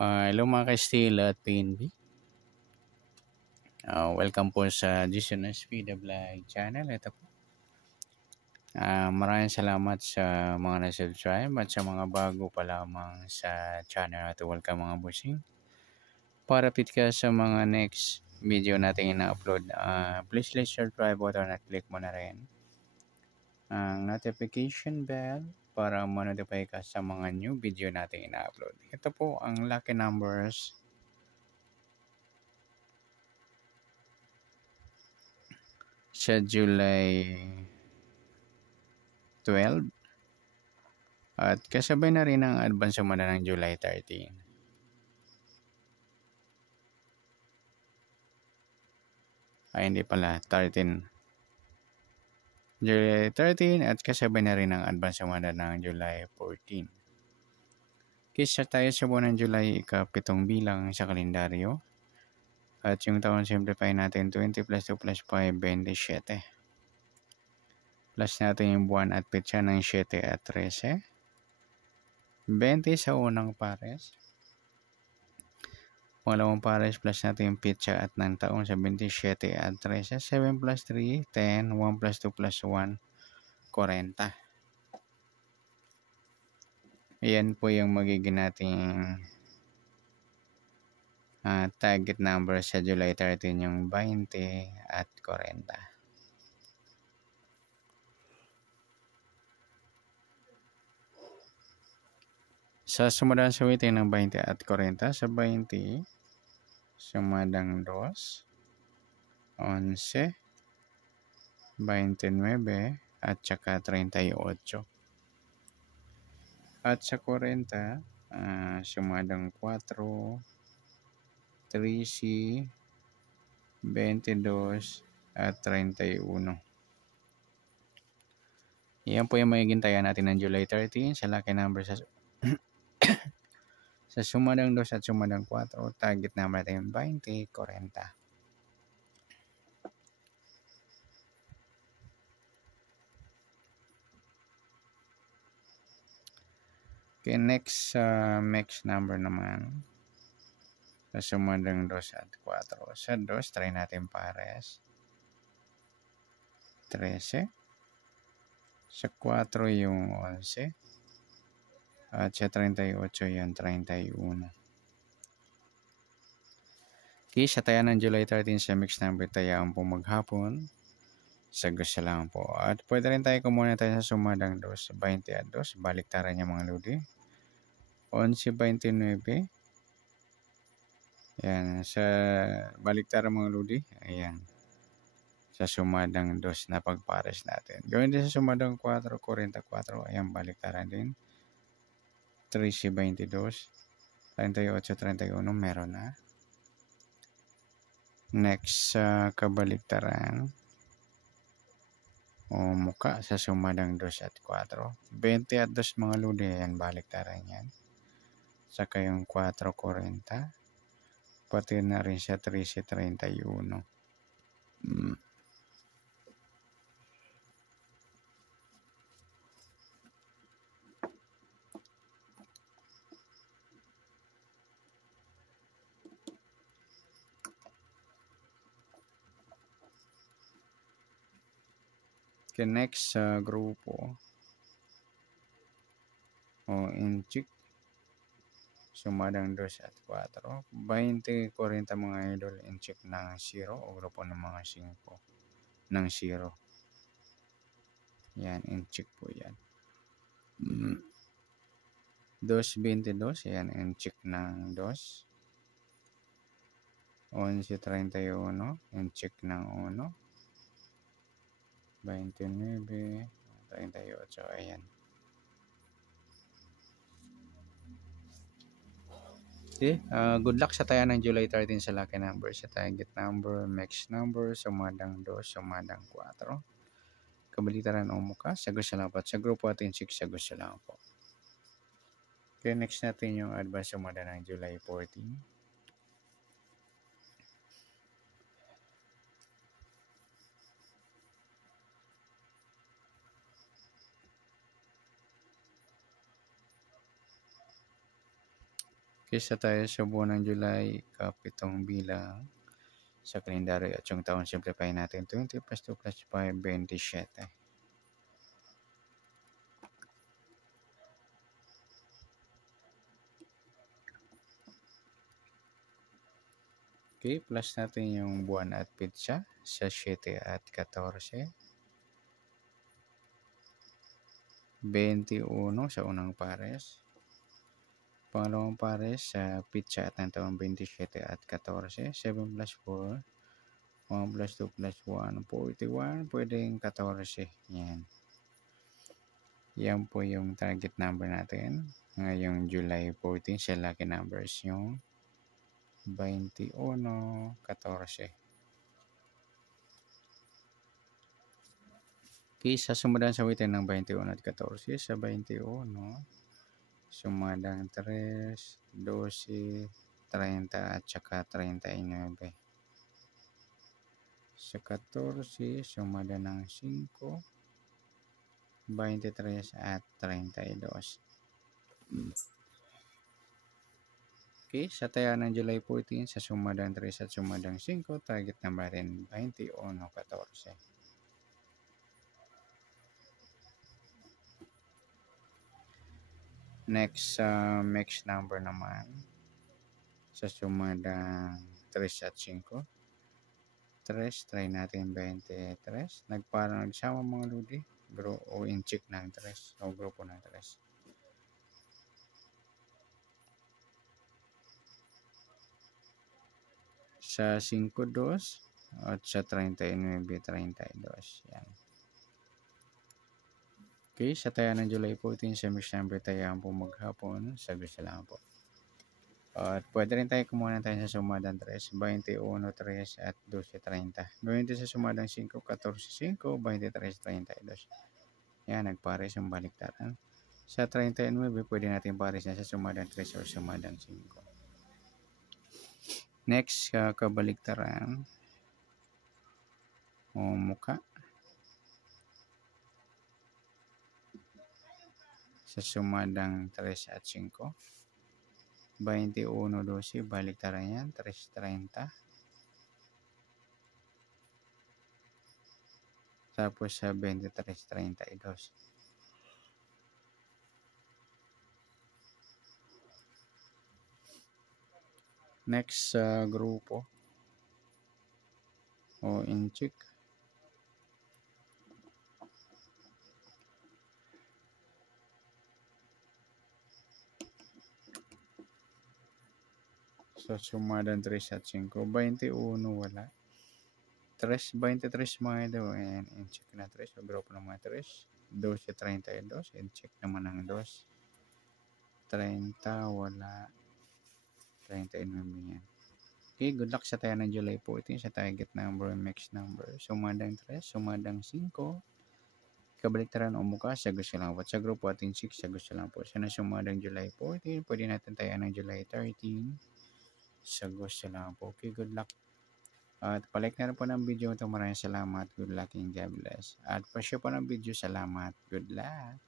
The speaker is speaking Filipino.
Hello mga ka-Steel at PNB. Welcome po sa Jason SP The Vlog channel. Ito po. Maraming salamat sa mga na-subscribe at sa mga bago pa lamang sa channel. At welcome mga busing. Para update ka sa mga next video natin ina-upload, please like, subscribe button at click mo na rin ang notification bell para ma-notify ka sa mga new video natin ina-upload. Ito po ang lucky numbers sa July 12 at kasabay na rin ang advance sumada ng July 13. Hindi pala, 13. July 13 at kasabay na rin ang advance sumada ng July 14. Kisa tayo sa buwan ng July, ika-7 bilang sa kalendaryo. At yung taon simplify natin, 20 plus 2 plus 5, 27. Plus natin yung buwan at petsa ng 7 at 13. 20 sa unang pares. Pangalawang pares plus natin yung petsa at ng taon sa 27 at 13. 7 plus 3, 10. 1 plus 2 plus 1, 40. Ayan po yung magiging nating target number sa July 13, yung 20 at 40. Sa sumadang sawitin ng 20 at 40, sa 20, sumadang 2, 11, 29, at saka 38. At sa 40, sumadang 4, 13, 22, at 31. Yan po yung magiging tayan natin ng July 13 sa lucky number sa sa sumadang 2 at sumadang 4, target number natin 20, 40. Okay, next number naman. Sa sumadang 2 at 4. Sa 2, try natin pares. 13. Sa 4 yung 11. At sa 38 yung 31. Okay, sa taya ng July 13 sa mixed number tayaan po maghapon. Sa gusto lang po. At pwede rin tayo kumuna tayo sa sumadang 2. 20 at 2. Baliktaran niya mga ludi. 11, 29. Ayan. Sa baliktaran mga ludi. Ayan. Sa sumadang 2 na pagpares natin. Gawin din sa sumadang 4, 44. Ayan, baliktaran din. 13, 22. 38, 31. Meron na. Next, sa kabaliktaran. O muka sa sumadang 2 at 4. 20 at 2 mga ludi. Ayan, baliktaran yan. Saka yung 4, 40. Pati na rin siya 13, 31. Okay, next sa grupo. O inchik. Sumadang 2 at 4. 20, 40 mga idol. Inchik ng 0 o grupo ng mga 5 ng 0. Yan, inchik po yan. 2, 22. Yan, inchik ng 2. 11, 31. Inchik ng 1. 29, 38. Ayan. Okay, good luck sa taya ng July 13 sa lucky number, sa target number, mixed number, sumadang 2, sumadang 4. Kabalitaran o muka, sa gusto lang po. At sa grupo atin 6, sa gusto lang po. Okay, next natin yung advance sumada ng July 14. Kisa tayo sa buwan ng July, kapitong bilang sa kalendaryo at yung taon, simplify natin. 20 plus 2 plus 5, 27. Okay, plus natin yung buwan at pitsa sa 7 at 14. 21 sa unang pares. Pangalawang pares sa pitsa at ng taon 27 at 14. 7 plus 4. 1 plus 2 plus 1. 41. Pwedeng 14. Yan. Yan po yung target number natin. Ngayong July 14 sa lucky numbers yung 21, 14. Okay, sa sumadang sawitin ng 21 at 14, sa 21, sumadang 3, 12, 30 at saka 39. Sa 14, sumada ng 5, 23 at 32. Okay, sa taya ng July 14, sa sumadang 3 at sumadang 5, target number natin 21, 14. Next, mix number naman sa sumadang 3 at 5. 3, try natin 23. Nagsama mga ludi. O in-check ng 3 o grupo ng 3. Sa 5, 2 at sa 39, 32. Yan. Okay, sa taya ng July 14, sa mix number tayo po maghapon. Sagot lang po. At pwede rin tayo kumuha tayo sa sumadang 3, 21, 3 at 12, 30. Gawin ito sa sumadang 5, 14, 5, 23, 32. Yan, nagpares yung baliktaran. Sa 39, pwede natin pares na sa sumadang 3 o sumadang 5. Next, kabaliktaran o mukha. Sa sumadang 3 at 5. 21, 12, baliktaran yan, 3, 30. Tapos sa 23, 32. Next sa grupo o in-check. So, sumadang 3 at 5. 21, wala. 3, 23 mga ito. And in-check na 3. So, grupo ng mga 3. 12, 32. In-check naman ng 2. 30, wala. 39 yan. Okay, good luck sa tayo ng July 14 sa target number, mix number. Sumadang 3, sumadang 5. Kabaliktaran o mukha, sa gusto lang po. Sa grupo ating 6, sa gusto lang po. Sana sumadang July 14, pwede natin tayo ng July 13. Sa gusto lang po. Okay, good luck. At palike na rin po ng video ito. Maraming salamat. Good luck and God bless. At pa-share po ng video. Salamat. Good luck.